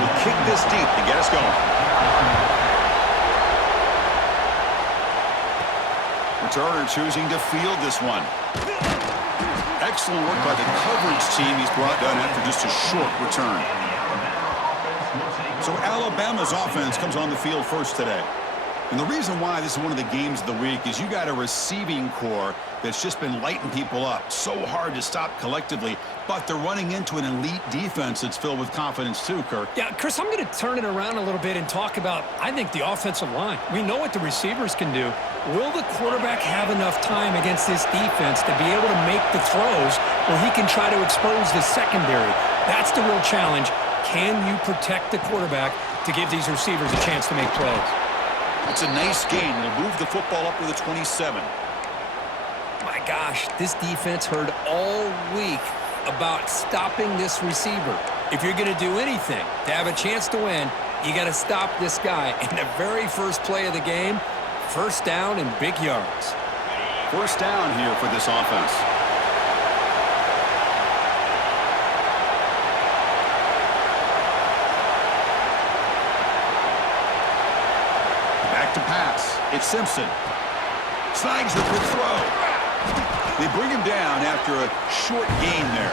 will kick this deep to get us going. Returner choosing to field this one. Excellent work by the coverage team. He's brought down after just a short return. So Alabama's offense comes on the field first today. And the reason why this is one of the games of the week is you got a receiving core that's just been lighting people up. So hard to stop collectively, but they're running into an elite defense that's filled with confidence too, Kirk. Yeah, Chris, I'm going to turn it around a little bit and talk about, I think, the offensive line. We know what the receivers can do. Will the quarterback have enough time against this defense to be able to make the throws where he can try to expose the secondary? That's the real challenge. Can you protect the quarterback to give these receivers a chance to make plays? It's a nice gain. They'll move the football up to the 27. My gosh, this defense heard all week about stopping this receiver. If you're going to do anything to have a chance to win, you got to stop this guy. In the very first play of the game, first down and big yards. First down here for this offense. To pass. It's Simpson. Snags the quick throw. They bring him down after a short gain there.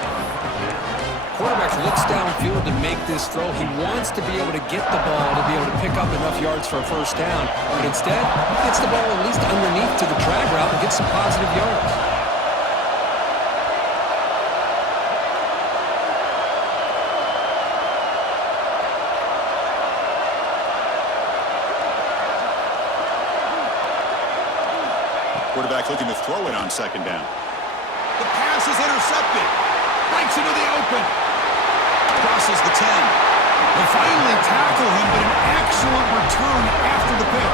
Quarterback looks downfield to make this throw. He wants to be able to get the ball to be able to pick up enough yards for a first down. But instead, he gets the ball at least underneath to the drag route and gets some positive yards. Quarterback looking to throw it on second down. The pass is intercepted. Breaks into the open. Crosses the 10. They finally tackle him, but an excellent return after the pick.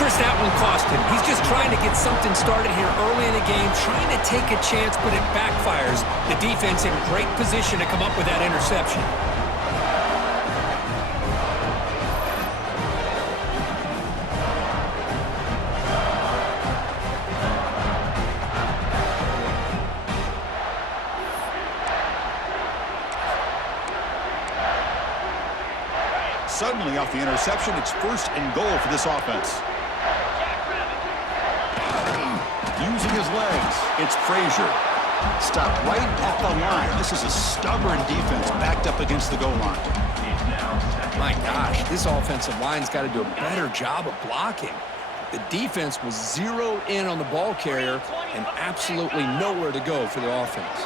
Chris, that one cost him. He's just trying to get something started here early in the game, trying to take a chance, but it backfires. The defense in great position to come up with that interception. Suddenly, off the interception, it's first and goal for this offense. Using his legs, it's Frazier. Stopped right at the line. This is a stubborn defense backed up against the goal line. My gosh, this offensive line's got to do a better job of blocking. The defense was zeroed in on the ball carrier and absolutely nowhere to go for the offense.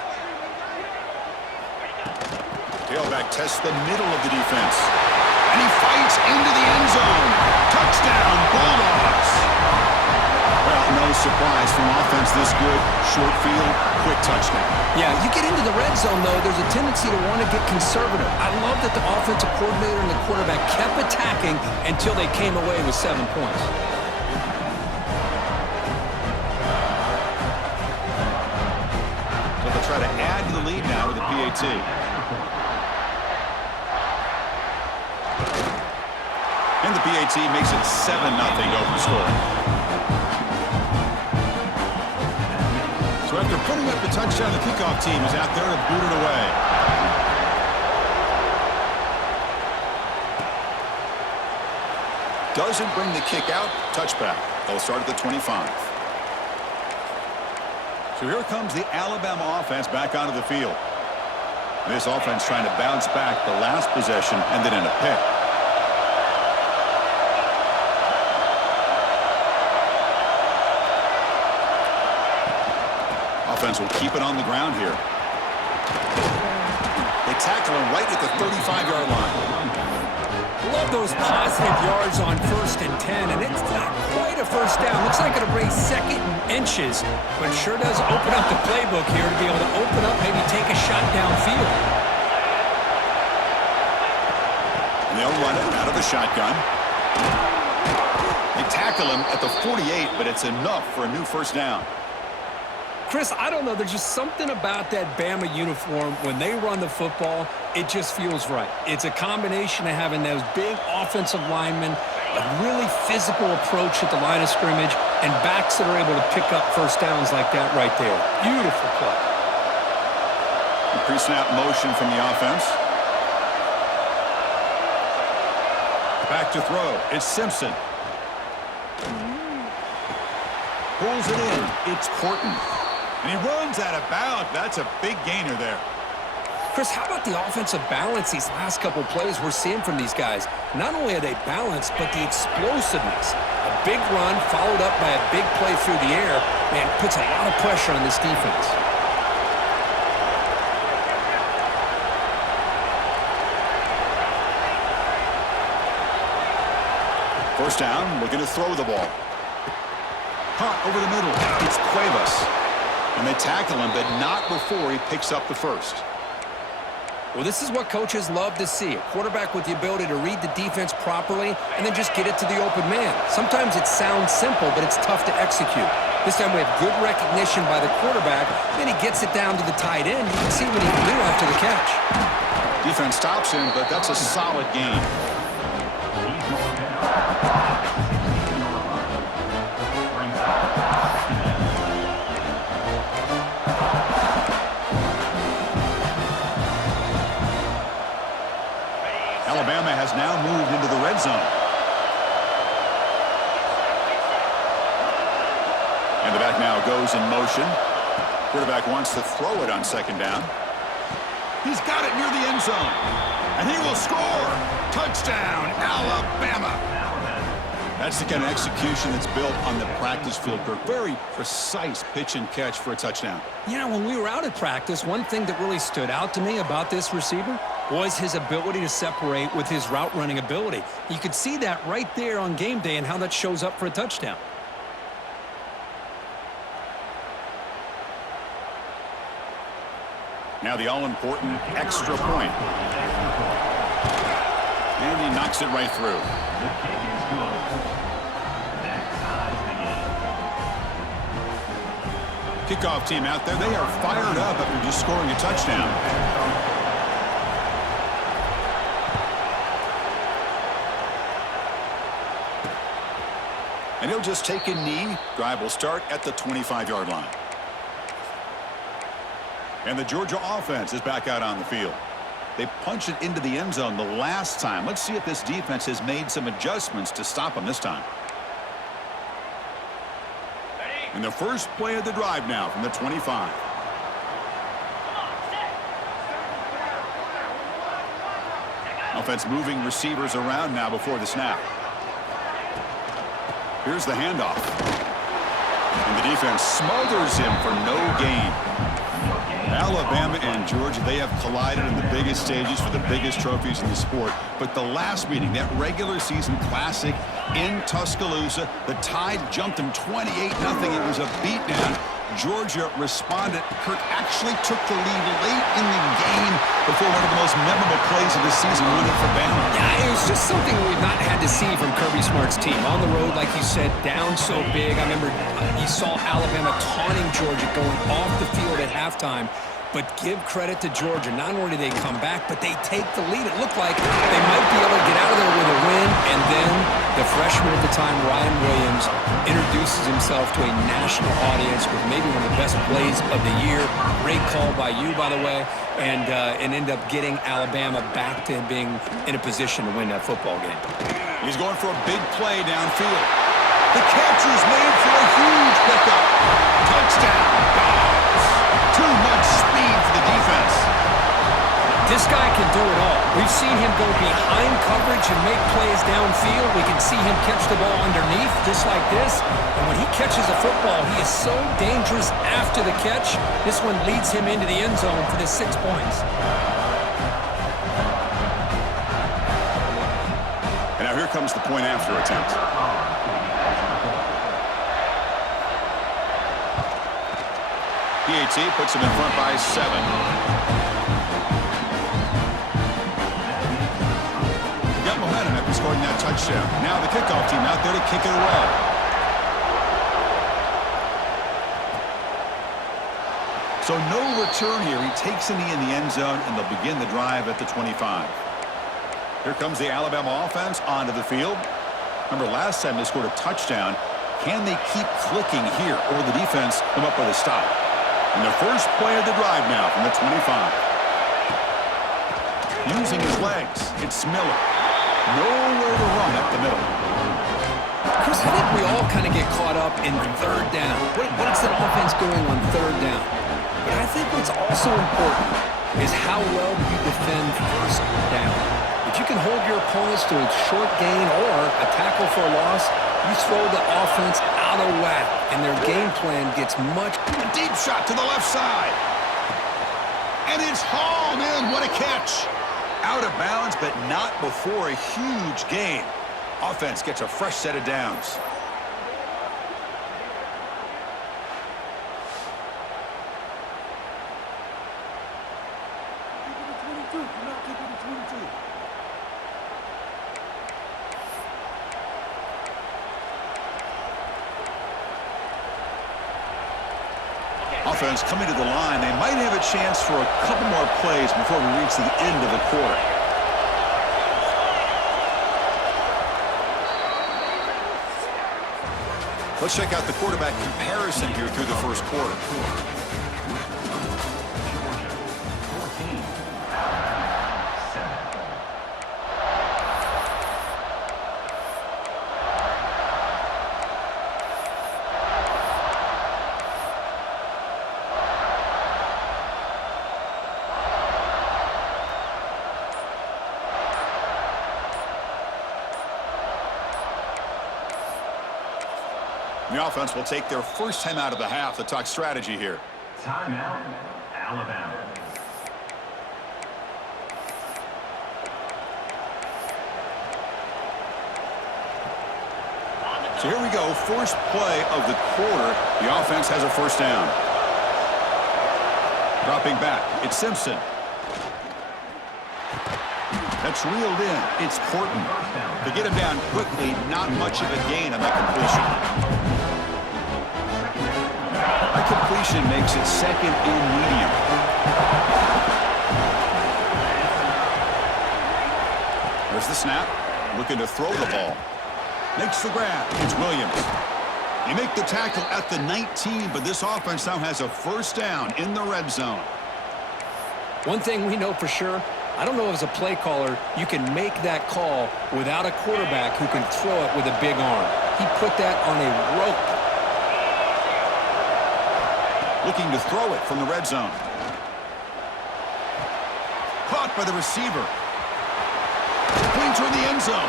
Tailback tests the middle of the defense. And he fights into the end zone. Touchdown, Bulldogs. Well, no surprise from offense this good. Short field, quick touchdown. Yeah, you get into the red zone, though, there's a tendency to want to get conservative. I love that the offensive coordinator and the quarterback kept attacking until they came away with 7 points. So they'll try to add to the lead now with the PAT. And the PAT makes it 7-0 open score. So after putting up the touchdown, the kickoff team is out there to boot it away. Doesn't bring the kick out. Touchback. They'll start at the 25. So here comes the Alabama offense back onto the field. This offense trying to bounce back the last possession and then in a pick. Offense will keep it on the ground here. They tackle him right at the 35-yard line. Love those positive yards on 1st and 10, and it's not quite a first down. Looks like it'll bring second and inches, but sure does open up the playbook here to be able to open up, maybe take a shot downfield. And they'll run it out of the shotgun. They tackle him at the 48, but it's enough for a new first down. Chris, I don't know. There's just something about that Bama uniform. When they run the football, it just feels right. It's a combination of having those big offensive linemen, a really physical approach at the line of scrimmage, and backs that are able to pick up first downs like that right there. Beautiful play. Pre-snap motion from the offense. Back to throw. It's Simpson. Pulls it in. It's Horton. And he runs out of bounds. That's a big gainer there. Chris, how about the offensive balance these last couple plays we're seeing from these guys? Not only are they balanced, but the explosiveness. A big run followed up by a big play through the air, man, puts a lot of pressure on this defense. First down, looking to throw the ball. Caught over the middle. It's Cuevas. And they tackle him, but not before he picks up the first. Well, this is what coaches love to see. A quarterback with the ability to read the defense properly and then just get it to the open man. Sometimes it sounds simple, but it's tough to execute. This time we have good recognition by the quarterback. Then he gets it down to the tight end. You can see what he can do after the catch. Defense stops him, but that's a solid gain. Alabama has now moved into the red zone. And the back now goes in motion. Quarterback wants to throw it on second down. He's got it near the end zone. And he will score. Touchdown, Alabama. That's the kind of execution that's built on the practice field. Very precise pitch and catch for a touchdown. You know, when we were out at practice, one thing that really stood out to me about this receiver was his ability to separate with his route running ability. You could see that right there on game day and how that shows up for a touchdown. Now the all-important extra point. And he knocks it right through. Kickoff team out there, they are fired up after just scoring a touchdown. And he'll just take a knee. Drive will start at the 25-yard line. And the Georgia offense is back out on the field. They punched it into the end zone the last time. Let's see if this defense has made some adjustments to stop them this time. And the first play of the drive now from the 25. Offense moving receivers around now before the snap. Here's the handoff. And the defense smothers him for no gain. Alabama and Georgia, they have collided in the biggest stages for the biggest trophies in the sport. But the last meeting, that regular season classic in Tuscaloosa, the Tide jumped them 28-0. It was a beatdown. Georgia responded. Kirk actually took the lead late in the game before one of the most memorable plays of the season won it for Bama. Yeah, it was just something we've not had to see from Kirby Smart's team. On the road, like you said, down so big. I remember you saw Alabama taunting Georgia going off the field at halftime. But give credit to Georgia. Not only do they come back, but they take the lead. It looked like they might be able to get out of there with a win. And then the freshman at the time, Ryan Williams, introduces himself to a national audience with maybe one of the best plays of the year. Great call by you, by the way. And end up getting Alabama back to being in a position to win that football game. He's going for a big play downfield. The catch is made for a huge pickup. Touchdown, Dogs. Too much speed for the defense. This guy can do it all. We've seen him go behind coverage and make plays downfield. We can see him catch the ball underneath just like this. And when he catches a football, he is so dangerous after the catch. This one leads him into the end zone for the 6 points. And now here comes the point after attempt. PAT puts him in front by 7. Got momentum after scoring that touchdown. Now the kickoff team out there to kick it away. So no return here. He takes a knee in the end zone, and they'll begin the drive at the 25. Here comes the Alabama offense onto the field. Remember, last time they scored a touchdown. Can they keep clicking here, or will the defense come up with a stop? And the first play of the drive now from the 25. Using his legs, it's Miller. Nowhere to run up the middle. Chris, I think we all kind of get caught up in third down. What's an offense doing on third down? But I think what's also important is how well do you defend first down. If you can hold your opponents to a short gain or a tackle for a loss, you throw the offense out of whack, and their game plan gets much. A deep shot to the left side. And it's hauled in. What a catch. Out of bounds, but not before a huge gain. Offense gets a fresh set of downs. Offense coming to the line. They might have a chance for a couple more plays before we reach the end of the quarter. Let's check out the quarterback comparison here through the first quarter. The offense will take their first time out of the half to talk strategy here. Timeout, Alabama. So here we go, first play of the quarter. The offense has a first down. Dropping back, it's Simpson. That's reeled in. It's Horton. To get him down quickly, not much of a gain on that completion. That completion makes it second and medium. There's the snap. Looking to throw the ball. Makes the grab. It's Williams. They make the tackle at the 19, but this offense now has a first down in the red zone. One thing we know for sure, I don't know as a play caller you can make that call without a quarterback who can throw it with a big arm. He put that on a rope. Looking to throw it from the red zone. Caught by the receiver. Clean toward the end zone.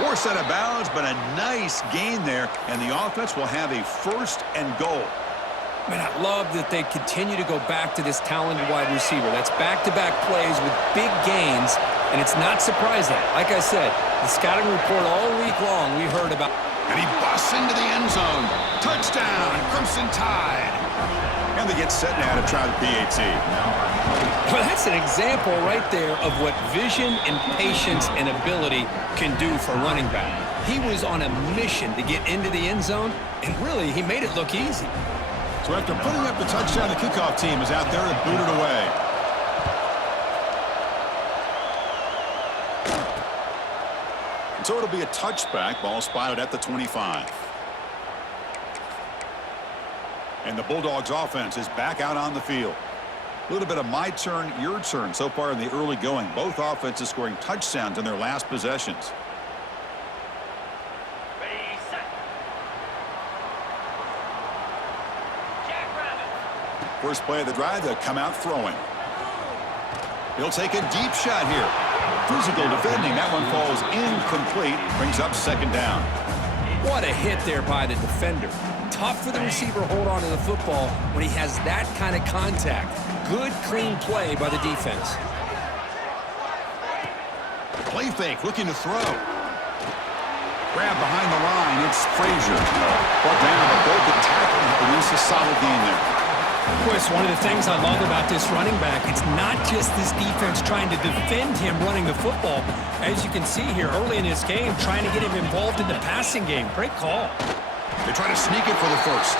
Forced out of bounds, but a nice gain there, and the offense will have a first and goal. Man, I love that they continue to go back to this talented wide receiver. That's back-to-back plays with big gains, and it's not surprising. Like I said, the scouting report all week long we heard about. And he busts into the end zone. Touchdown, Crimson Tide. And they get set now to try the PAT. Well, that's an example right there of what vision and patience and ability can do for running back. He was on a mission to get into the end zone, and really, he made it look easy. So after putting up the touchdown, the kickoff team is out there to boot it away. And so it'll be a touchback. Ball spotted at the 25. And the Bulldogs offense is back out on the field. A little bit of my turn, your turn so far in the early going. Both offenses scoring touchdowns in their last possessions. First play of the drive, they'll come out throwing. He'll take a deep shot here. Physical defending. That one falls incomplete. Brings up second down. What a hit there by the defender. Tough for the receiver to hold on to the football when he has that kind of contact. Good, clean play by the defense. Play fake, looking to throw. Grab behind the line. It's Frazier. Brought down, but both the tackle and produce a solid gain there. Chris, one of the things I love about this running back, it's not just this defense trying to defend him running the football. As you can see here early in this game, trying to get him involved in the passing game. Great call. They try to sneak it for the first.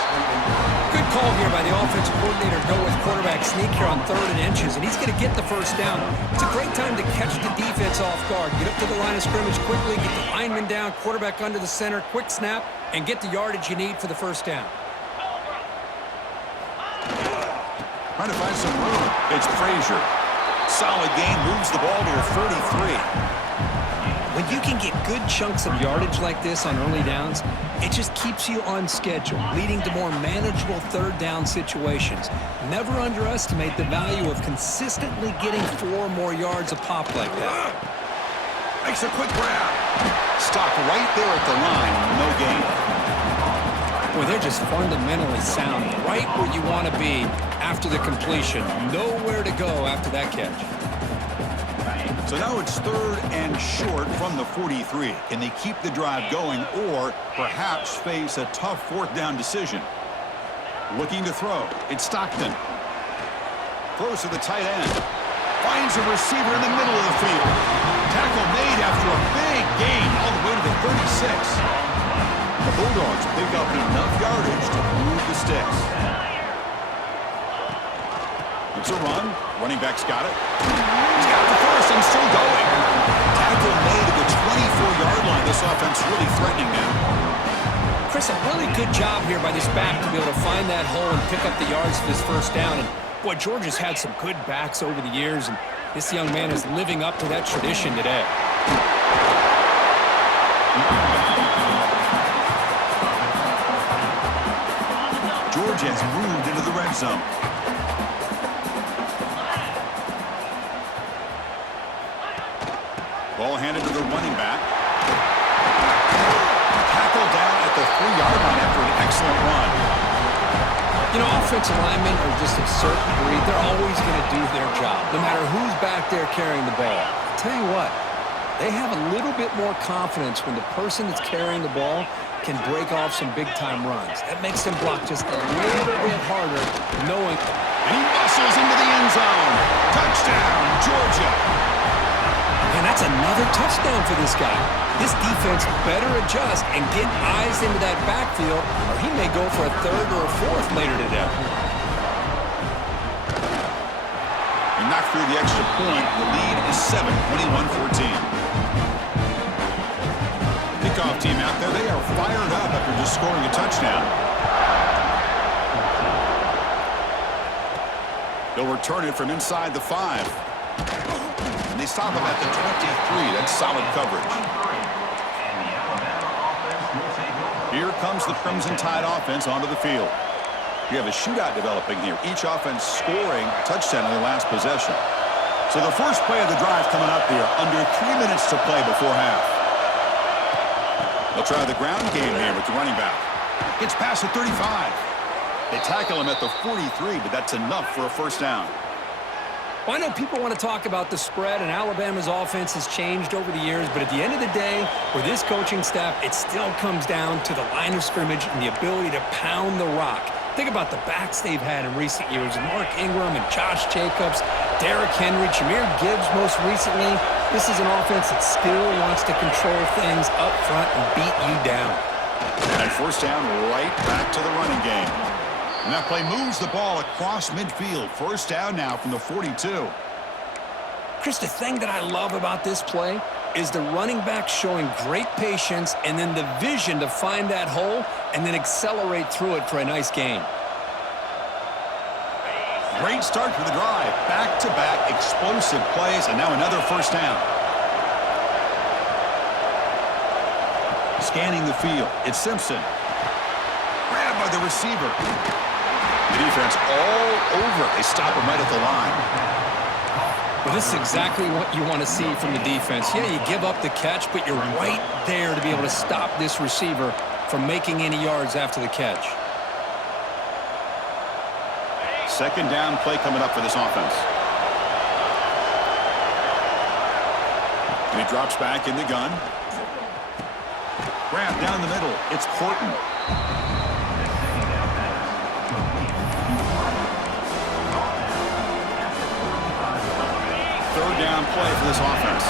Good call here by the offensive coordinator. Go with quarterback sneak here on 3rd and inches, and he's going to get the first down. It's a great time to catch the defense off guard. Get up to the line of scrimmage quickly, get the lineman down, quarterback under the center, quick snap, and get the yardage you need for the first down. Trying to find some room. It's Frazier. Solid gain, moves the ball to a 43. When you can get good chunks of yardage like this on early downs, it just keeps you on schedule, leading to more manageable third down situations. Never underestimate the value of consistently getting 4 or more yards a pop like that. Makes a quick grab. Stop right there at the line. No gain. Boy, they're just fundamentally sound, right where you want to be after the completion. Nowhere to go after that catch. So now it's 3rd and short from the 43. Can they keep the drive going or perhaps face a tough 4th down decision? Looking to throw. It's Stockton. Throws to the tight end. Finds a receiver in the middle of the field. Tackle made after a big gain all the way to the 36. The Bulldogs pick up enough yardage to move the sticks. It's a run. Running back's got it. He's got the first and still going. Tackle made at the 24-yard line. This offense really threatening now. Chris, a really good job here by this back to be able to find that hole and pick up the yards for this first down. And boy, Georgia's had some good backs over the years, and this young man is living up to that tradition today. Georgia has moved into the red zone. Ball handed to the running back. Tackle down at the 3-yard line after an excellent run. You know, offensive linemen are just a certain breed. They're always going to do their job, no matter who's back there carrying the ball. I'll tell you what, they have a little bit more confidence when the person that's carrying the ball can break off some big-time runs. That makes them block just a little bit harder, knowing. And he muscles into the end zone. Touchdown, Georgia. And that's another touchdown for this guy. This defense better adjust and get eyes into that backfield, or he may go for a 3rd or a 4th later today. He knocked through the extra point. The lead is 7, 21-14. Kickoff team out there. They are fired up after just scoring a touchdown. They'll return it from inside the 5. And they stop him at the 23. That's solid coverage. Here comes the Crimson Tide offense onto the field. You have a shootout developing here. Each offense scoring a touchdown in their last possession. So the first play of the drive coming up here. Under 3 minutes to play before half. They'll try the ground game here with the running back. Gets past the 35. They tackle him at the 43, but that's enough for a first down. Well, I know people want to talk about the spread, and Alabama's offense has changed over the years, but at the end of the day, for this coaching staff, it still comes down to the line of scrimmage and the ability to pound the rock. Think about the backs they've had in recent years. Mark Ingram and Josh Jacobs, Derrick Henry, Jahmyr Gibbs most recently. This is an offense that still wants to control things up front and beat you down. And first down right back to the running game. And that play moves the ball across midfield. First down now from the 42. Chris, the thing that I love about this play is the running back showing great patience and then the vision to find that hole and then accelerate through it for a nice gain. Great start for the drive. Back-to-back explosive plays, and now another first down. Scanning the field. It's Simpson. Grabbed by the receiver. The defense all over it. They stop him right at the line. Well, this is exactly what you want to see from the defense. Yeah, you give up the catch, but you're right there to be able to stop this receiver from making any yards after the catch. Second down play coming up for this offense. And he drops back in the gun. Grab down the middle. It's Horton. Third down play for this offense.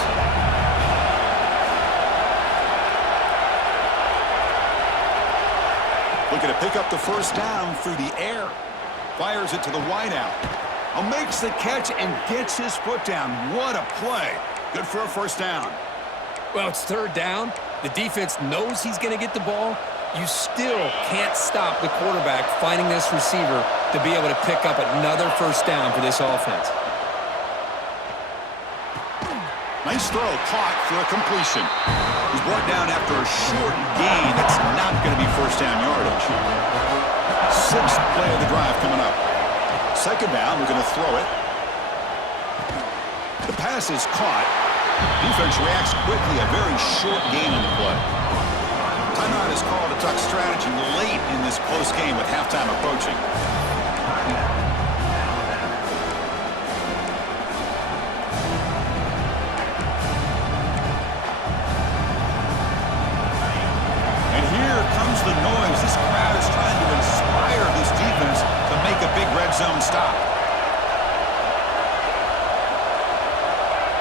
Looking to pick up the first down through the air. Fires it to the wideout. Makes the catch and gets his foot down. What a play. Good for a first down. Well, it's third down. The defense knows he's going to get the ball. You still can't stop the quarterback finding this receiver to be able to pick up another first down for this offense. Nice throw, caught for a completion. He's brought down after a short gain. That's not going to be first down yardage. Sixth play of the drive coming up. Second down, we're going to throw it. The pass is caught. Defense reacts quickly, a very short gain on the play. Timeout is called to tuck strategy late in this close game with halftime approaching. And here comes the noise. This crowd is trying to inspire this defense to make a big red zone stop.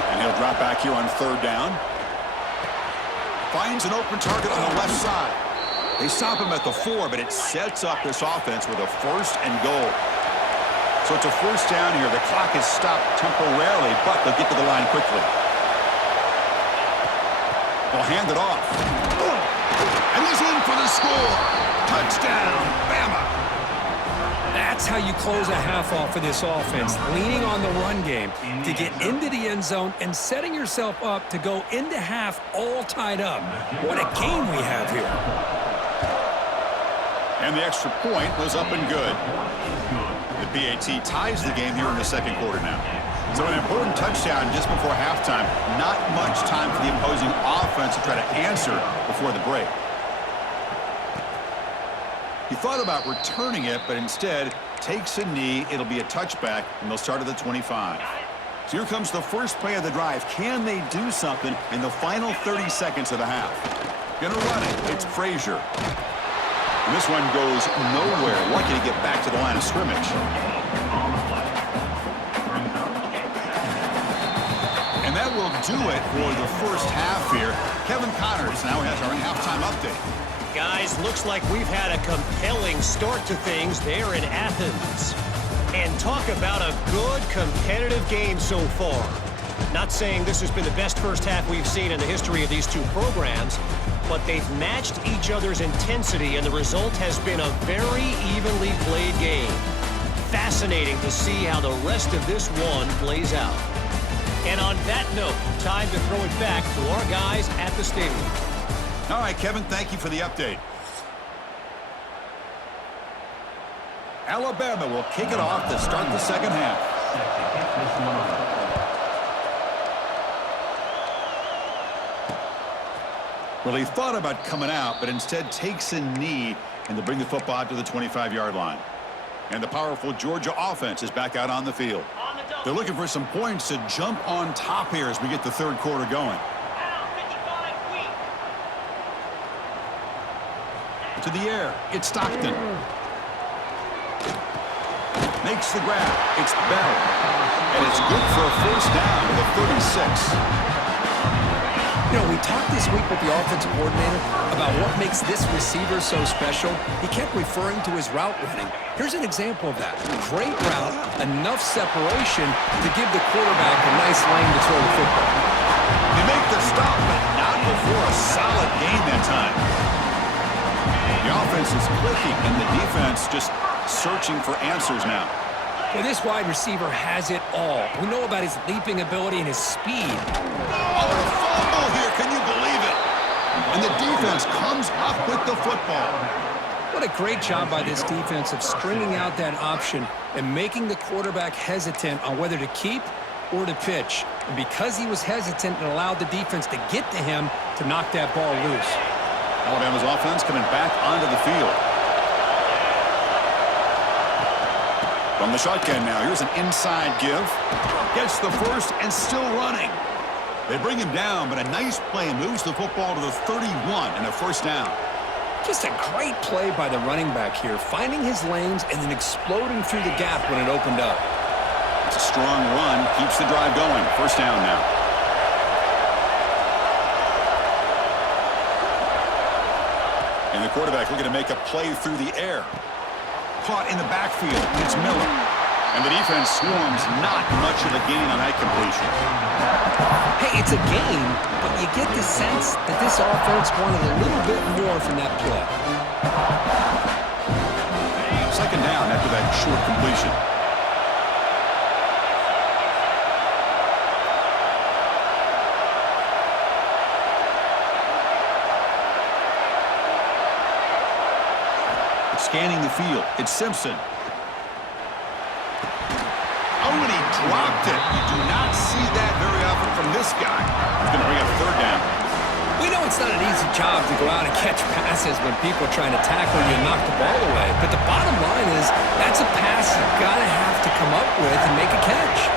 And he'll drop back here on third down. Finds an open target on the left side. They stop him at the 4, but it sets up this offense with a first and goal. So it's a first down here. The clock is stopped temporarily, but they'll get to the line quickly. They'll hand it off. And he's in for the score. Touchdown, Bama. That's how you close a half off for this offense, leaning on the run game to get into the end zone and setting yourself up to go into half all tied up. What a game we have here. And the extra point was up and good. The BAT ties the game here in the second quarter now. So an important touchdown just before halftime. Not much time for the opposing offense to try to answer before the break. He thought about returning it, but instead takes a knee. It'll be a touchback, and they'll start at the 25. So here comes the first play of the drive. Can they do something in the final 30 seconds of the half? Gonna run it. It's Frazier. And this one goes nowhere. Lucky to get back to the line of scrimmage. And that will do it for the first half here. Kevin Connors now has our halftime update. Guys, looks like we've had a compelling start to things there in Athens. And talk about a good competitive game so far. Not saying this has been the best first half we've seen in the history of these two programs, but they've matched each other's intensity, and the result has been a very evenly played game. Fascinating to see how the rest of this one plays out. And on that note, time to throw it back to our guys at the stadium. All right, Kevin, thank you for the update. Alabama will kick it off to start the second half. Well, he thought about coming out, but instead takes a knee and to bring the football out to the 25-yard line. And the powerful Georgia offense is back out on the field. They're looking for some points to jump on top here as we get the third quarter going. To the air, it's Stockton. Makes the grab. It's Bell. And it's good for a first down to the 36. You know, we talked this week with the offensive coordinator about what makes this receiver so special. He kept referring to his route running. Here's an example of that. Great route, enough separation to give the quarterback a nice lane to throw the football. They make the stop, but not before a solid gain that time. The offense is clicking, and the defense just searching for answers now. Well, this wide receiver has it all. We know about his leaping ability and his speed. Oh, fumble here. Can you believe it? And the defense comes up with the football. What a great job by this defense of stringing out that option and making the quarterback hesitant on whether to keep or to pitch. And because he was hesitant, it allowed the defense to get to him to knock that ball loose. Alabama's offense coming back onto the field. From the shotgun now, here's an inside give. Gets the first and still running. They bring him down, but a nice play moves the football to the 31 and a first down. Just a great play by the running back here, finding his lanes and then exploding through the gap when it opened up. It's a strong run, keeps the drive going. First down now. And the quarterback looking to make a play through the air. Caught in the backfield. It's Miller. And the defense swarms. Not much of a gain on that completion. Hey, it's a game, but you get the sense that this offense wanted a little bit more from that play. Second down after that short completion. scanning the field. It's Simpson. Oh, and he dropped it. You do not see that very often from this guy. He's going to bring up third down. We know it's not an easy job to go out and catch passes when people are trying to tackle you and knock the ball away. But the bottom line is that's a pass you've got to have to come up with and make a catch.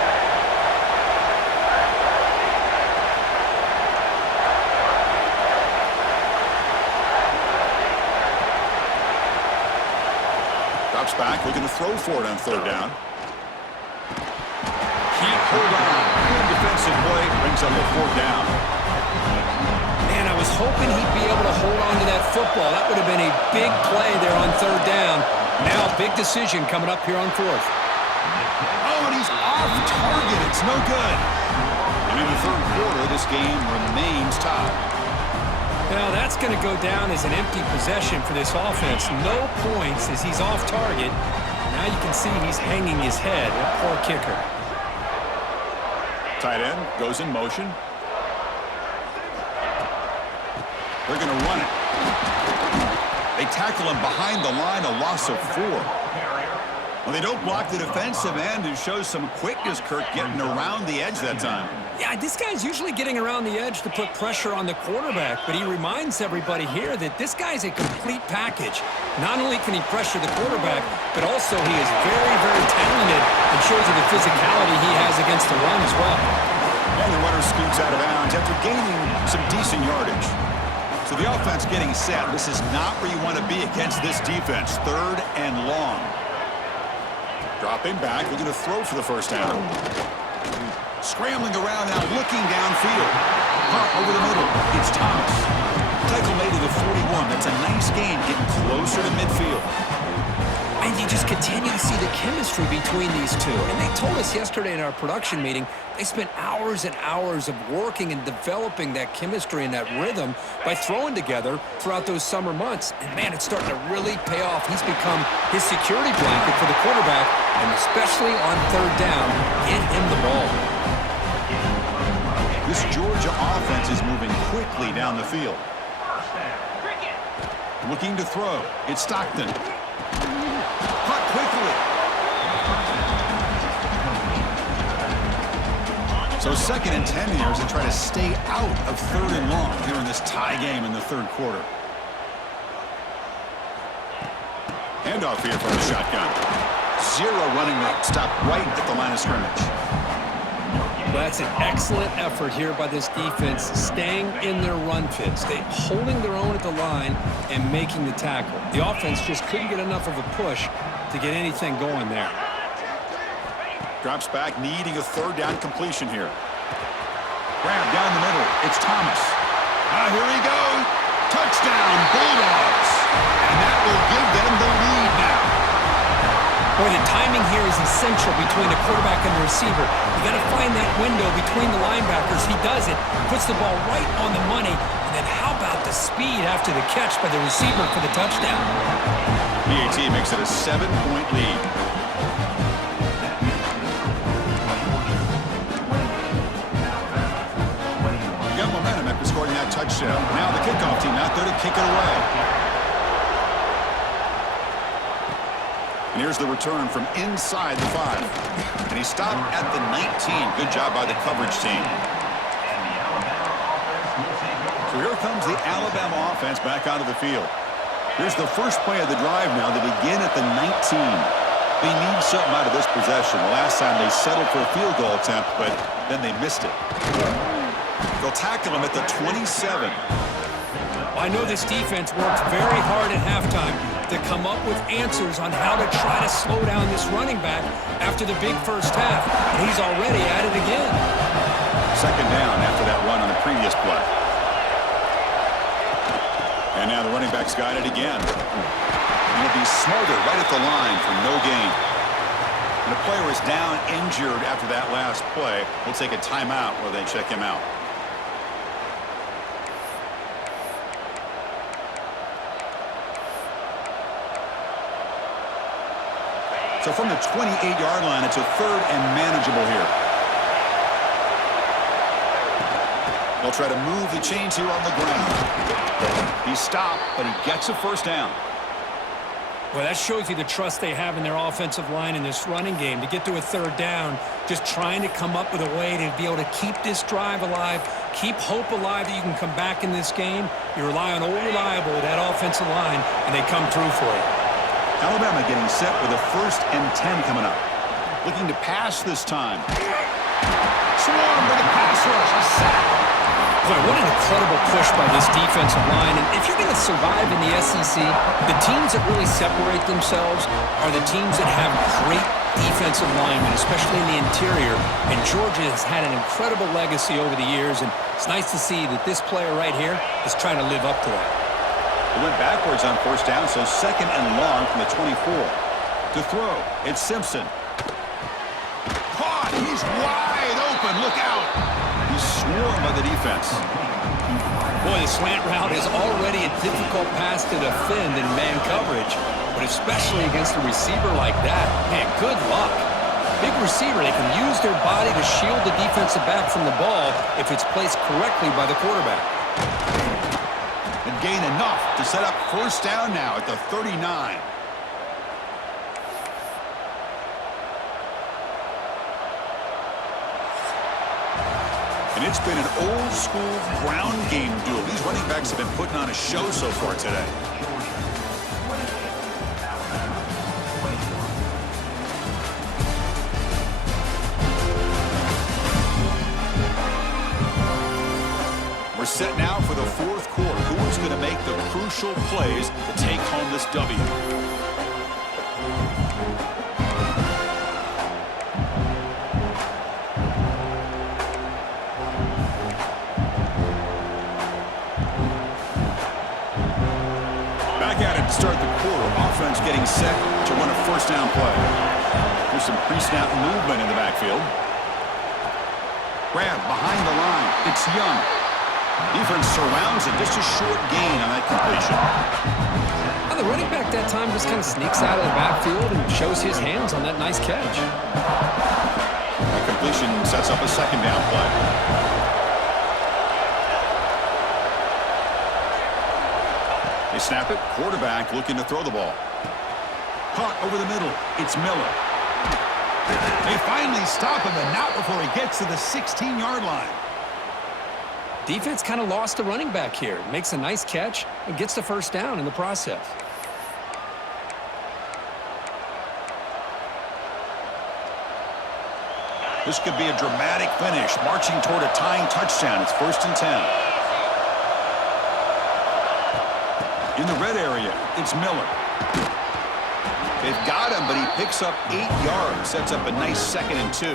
Drops back, looking to throw for it on third down. Hold on. Good defensive play. Brings up a fourth down. Man, I was hoping he'd be able to hold on to that football. That would have been a big play there on third down. Now, big decision coming up here on fourth. Oh, and he's off target. It's no good. And in the third quarter, this game remains tied. Now, that's going to go down as an empty possession for this offense. No points as he's off target. Now you can see he's hanging his head. That poor kicker. Tight end goes in motion. They're going to run it. They tackle him behind the line, a loss of 4. Well, they don't block the defensive end and shows some quickness, Kirk, getting around the edge that time. Yeah, this guy's usually getting around the edge to put pressure on the quarterback, but he reminds everybody here that this guy's a complete package. Not only can he pressure the quarterback, but also he is very, very talented and shows you the physicality he has against the run as well. And the runner scoots out of bounds after gaining some decent yardage. So the offense getting set. This is not where you want to be against this defense. Third and long. Dropping back, looking to throw for the first down. Scrambling around now, looking downfield. Hart over the middle. It's Thomas. Tackle made to the 41. That's a nice gain, getting closer to midfield. And you just continue to see the chemistry between these two. And they told us yesterday in our production meeting, they spent hours and hours of working and developing that chemistry and that rhythm by throwing together throughout those summer months. And, man, it's starting to really pay off. He's become his security blanket for the quarterback, and especially on third down, get him the ball. This Georgia offense is moving quickly down the field. Looking to throw. It's Stockton. Caught quickly. So 2nd and 10 here as they try to stay out of third and long here in this tie game in the third quarter. Handoff here from the shotgun. 0 running back. Stop right at the line of scrimmage. That's an excellent effort here by this defense, staying in their run fits. They holding their own at the line and making the tackle. The offense just couldn't get enough of a push to get anything going there. Drops back, needing a third down completion here. Grab down the middle. It's Thomas. Here he goes. Touchdown, Bulldogs. And that will give them the lead now. Boy, the timing here is essential between the quarterback and the receiver. You got to find that window between the linebackers. He does it, puts the ball right on the money, and then how about the speed after the catch by the receiver for the touchdown? PAT makes it a 7-point lead. You got momentum after scoring that touchdown. Now the kickoff team out there to kick it away. And here's the return from inside the 5. And he stopped at the 19. Good job by the coverage team. So here comes the Alabama offense back onto the field. Here's the first play of the drive now. They begin at the 19. They need something out of this possession. The last time they settled for a field goal attempt, but then they missed it. They'll tackle him at the 27. I know this defense worked very hard at halftime to come up with answers on how to try to slow down this running back after the big first half. And he's already at it again. 2nd down after that run on the previous play. And now the running back's got it again. He'll be smothered right at the line for no gain. And the player is down injured after that last play. We'll take a timeout while they check him out. So from the 28-yard line, it's a 3rd and manageable here. They'll try to move the chains here on the ground. He stopped, but he gets a first down. Well, that shows you the trust they have in their offensive line in this running game. To get to a third down, just trying to come up with a way to be able to keep this drive alive, keep hope alive that you can come back in this game. You rely on old reliable with that offensive line, and they come through for you. Alabama getting set with a 1st and 10 coming up. Looking to pass this time. Swarm with a pass rush. A sack. Boy, what an incredible push by this defensive line. And if you're going to survive in the SEC, the teams that really separate themselves are the teams that have great defensive linemen, especially in the interior. And Georgia has had an incredible legacy over the years, and it's nice to see that this player right here is trying to live up to that. It went backwards on 1st down, so 2nd and long from the 24. To throw, it's Simpson. Caught! He's wide open. Look out! He's swarmed by the defense. Boy, the slant route is already a difficult pass to defend in man coverage, but especially against a receiver like that. Man, good luck. Big receiver, they can use their body to shield the defensive back from the ball if it's placed correctly by the quarterback. And gain enough to set up 1st down now at the 39. And it's been an old-school ground game duel. These running backs have been putting on a show so far today. We're set now for the 4th quarter. Who's going to make the crucial plays to take home this W? Back at it to start the quarter. Offense getting set to run a 1st down play. There's some pre-snap movement in the backfield. Grab behind the line. It's Young. Defense surrounds it. Just a short gain on that completion. Well, the running back that time just kind of sneaks out of the backfield and shows his hands on that nice catch. The completion sets up a 2nd down play. They snap it. Quarterback looking to throw the ball. Caught over the middle. It's Miller. They finally stop him, and not before he gets to the 16-yard line. Defense kind of lost the running back here. Makes a nice catch and gets the 1st down in the process. This could be a dramatic finish, marching toward a tying touchdown. It's 1st and 10. In the red area, it's Miller. They've got him, but he picks up 8 yards, sets up a nice 2nd and 2.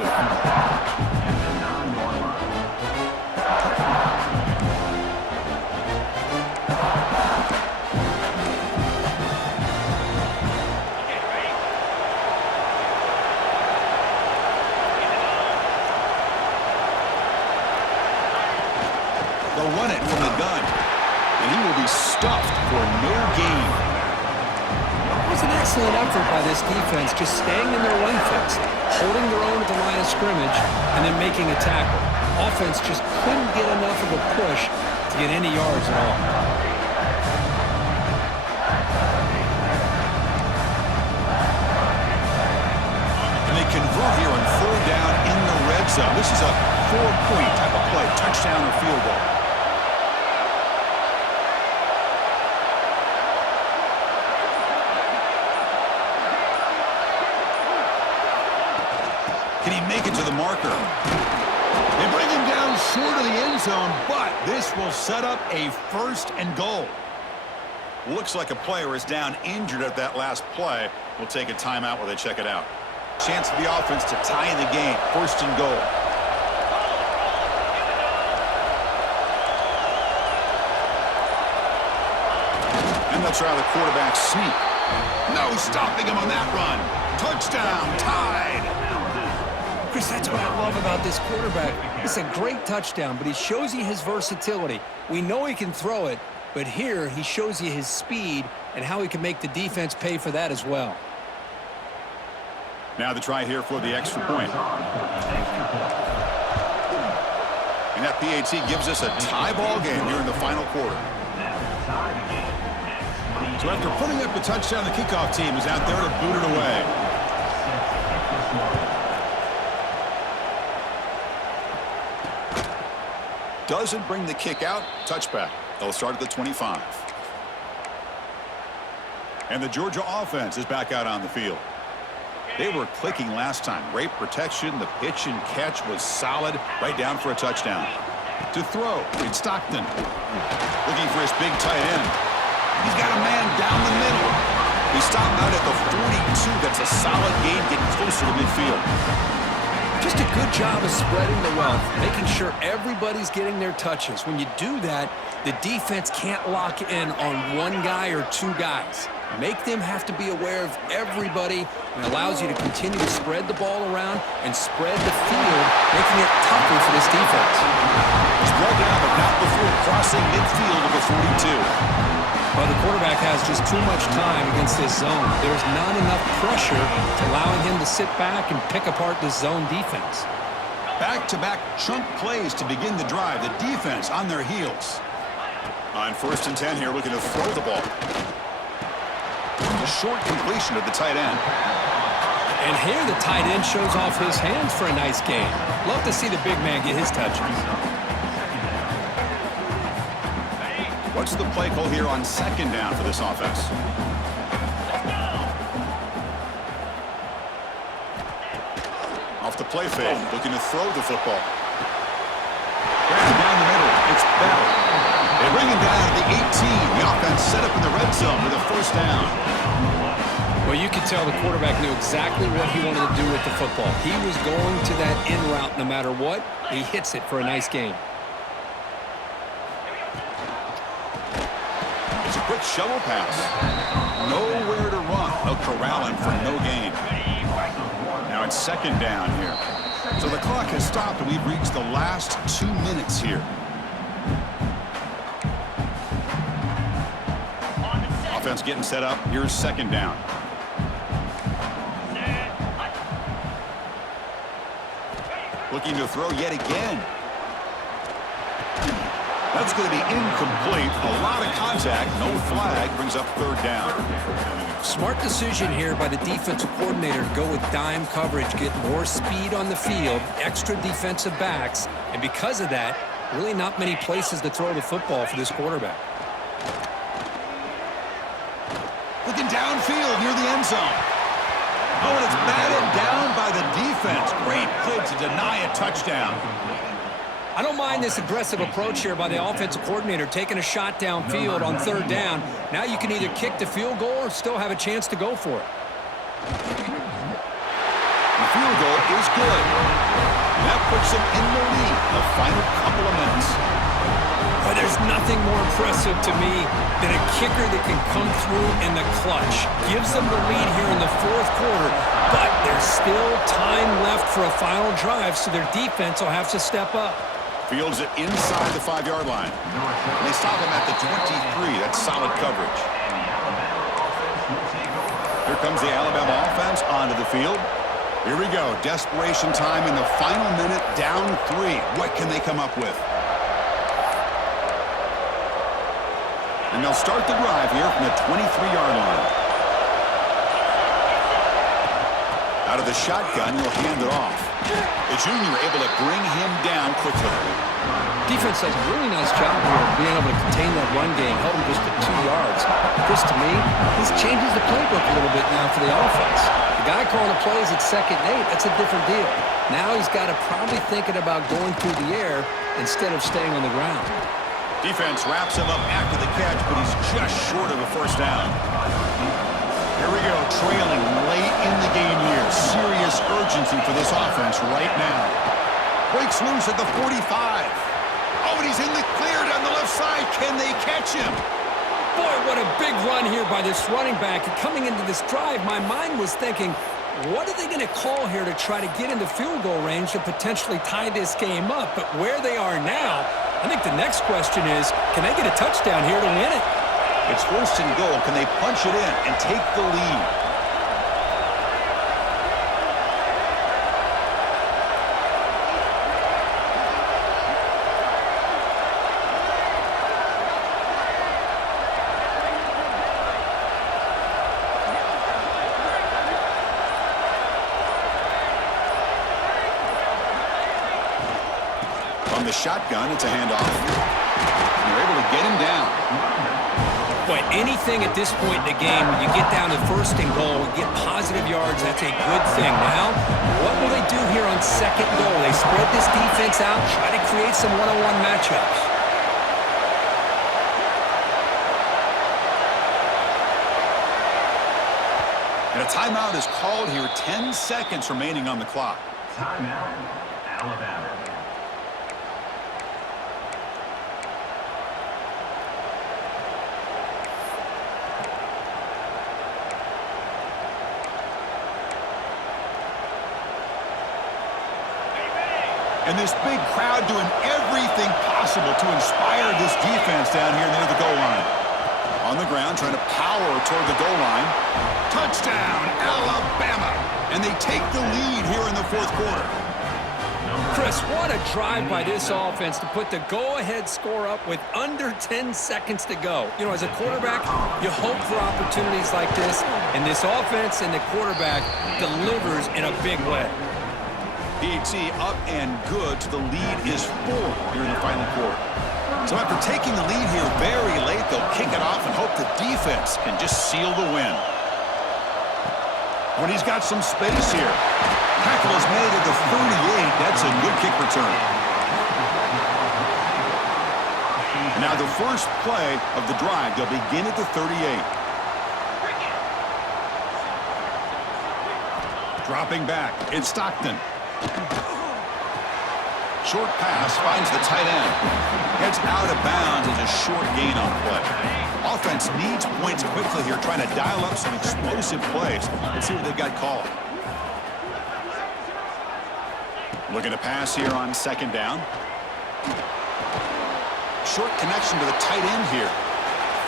They'll run it from the gun, and he will be stuffed for no gain. It was an excellent effort by this defense, just staying in their run fix, holding their own at the line of scrimmage, and then making a tackle. Offense just couldn't get enough of a push to get any yards at all. And they convert here on 3rd down in the red zone. This is a 4-point type of play, touchdown or field goal. Can he make it to the marker? They bring him down short of the end zone, but this will set up a 1st and goal. Looks like a player is down injured at that last play. We'll take a timeout while they check it out. Chance for the offense to tie the game. 1st and goal. And they'll try the quarterback sneak. No stopping him on that run. Touchdown, tied. Chris, that's what I love about this quarterback. It's a great touchdown, but he shows you his versatility. We know he can throw it, but here he shows you his speed and how he can make the defense pay for that as well. Now the try here for the extra point. And that PAT gives us a tie ball game here in the final quarter. So after putting up the touchdown, the kickoff team is out there to boot it away. Doesn't bring the kick out. Touchback. They'll start at the 25. And the Georgia offense is back out on the field. They were clicking last time. Great protection. The pitch and catch was solid. Right down for a touchdown. To throw, it's Stockton. Looking for his big tight end. He's got a man down the middle. He stopped out at the 42. That's a solid gain, getting closer to midfield. Just a good job of spreading the wealth, making sure everybody's getting their touches. When you do that, the defense can't lock in on one guy or two guys. Make them have to be aware of everybody, and allows you to continue to spread the ball around and spread the field, making it tougher for this defense. Spread down, but not before crossing midfield of the 42. Well, the quarterback has just too much time against this zone. There's not enough pressure to allowing him to sit back and pick apart this zone defense. Back-to-back chunk plays to begin the drive. The defense on their heels. On 1st and 10 here, looking to throw the ball. A short completion of the tight end. And here the tight end shows off his hands for a nice game. Love to see the big man get his touches. What's the play call here on 2nd down for this offense? Off the play fake, looking to throw the football. Down the middle, it's Bell. They bring him down at the 18. The offense set up in the red zone with a 1st down. Well, you could tell the quarterback knew exactly what he wanted to do with the football. He was going to that in route no matter what. He hits it for a nice gain. It's a quick shovel pass. Nowhere to run. They'll corral him for no gain. Now it's 2nd down here. So the clock has stopped, and we've reached the last 2 minutes here. Offense getting set up. Here's 2nd down. Looking to throw yet again. That's going to be incomplete. A lot of contact. No flag. Brings up 3rd down. Smart decision here by the defensive coordinator to go with dime coverage, get more speed on the field, extra defensive backs, and because of that, really not many places to throw the football for this quarterback. Looking downfield near the end zone. Oh, and it's batted down by the defense. Great play to deny a touchdown. I don't mind this aggressive approach here by the offensive coordinator, taking a shot downfield on 3rd down. Now you can either kick the field goal or still have a chance to go for it. The field goal is good. That puts them in the lead the final couple of minutes. But there's nothing more impressive to me than a kicker that can come through in the clutch. Gives them the lead here in the 4th quarter, but there's still time left for a final drive, so their defense will have to step up. Fields it inside the 5-yard line. They stop him at the 23. That's solid coverage. Here comes the Alabama offense onto the field. Here we go. Desperation time in the final minute, down 3. What can they come up with? And they'll start the drive here from the 23-yard line. Out of the shotgun, he'll hand it off. The junior able to bring him down quickly. Defense does a really nice job here of being able to contain that run game, held him just at 2 yards. Chris, to me, this changes the playbook a little bit now for the offense. The guy calling the plays at 2nd and 8, that's a different deal. Now he's got to probably thinking about going through the air instead of staying on the ground. Defense wraps him up after the catch, but he's just short of a 1st down. Here we go, trailing late in the game here. Serious urgency for this offense right now. Breaks loose at the 45. Oh, and he's in the clear down the left side. Can they catch him? Boy, what a big run here by this running back. And coming into this drive, my mind was thinking, what are they going to call here to try to get into field goal range to potentially tie this game up? But where they are now, I think the next question is, can they get a touchdown here to win it? It's 1st and goal. Can they punch it in and take the lead? the shotgun. It's a handoff. And they're able to get him down. Boy, anything at this point in the game, when you get down to 1st and goal, you get positive yards, that's a good thing. Now, what will they do here on 2nd and goal? They spread this defense out, try to create some one-on-one matchups. And a timeout is called here. 10 seconds remaining on the clock. Timeout, Alabama. And this big crowd doing everything possible to inspire this defense down here near the goal line. On the ground, trying to power toward the goal line. Touchdown, Alabama! And they take the lead here in the 4th quarter. Chris, what a drive by this offense to put the go-ahead score up with under 10 seconds to go. You know, as a quarterback, you hope for opportunities like this, and this offense and the quarterback delivers in a big way. PHC up and good, so the lead is 4 here in the final quarter. So after taking the lead here very late, they'll kick it off and hope the defense can just seal the win. When he's got some space here. Tackle is made at the 38. That's a good kick return. And now the first play of the drive, they'll begin at the 38. Dropping back, it's Stockton. Short pass finds the tight end. Heads out of bounds as a short gain on play. Offense needs points quickly here, trying to dial up some explosive plays. Let's see what they've got called. Looking to pass here on 2nd down. Short connection to the tight end here.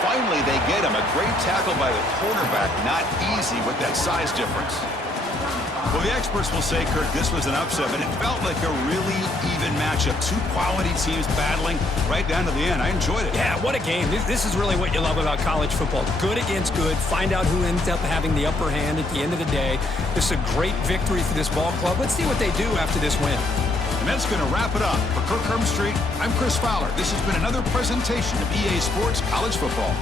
Finally, they get him. A great tackle by the cornerback. Not easy with that size difference. Well, the experts will say, Kirk, this was an upset, but it felt like a really even matchup. 2 quality teams battling right down to the end. I enjoyed it. Yeah, what a game. This is really what you love about college football. Good against good. Find out who ends up having the upper hand at the end of the day. This is a great victory for this ball club. Let's see what they do after this win. And that's going to wrap it up. For Kirk Hermstreet, I'm Chris Fowler. This has been another presentation of EA Sports College Football.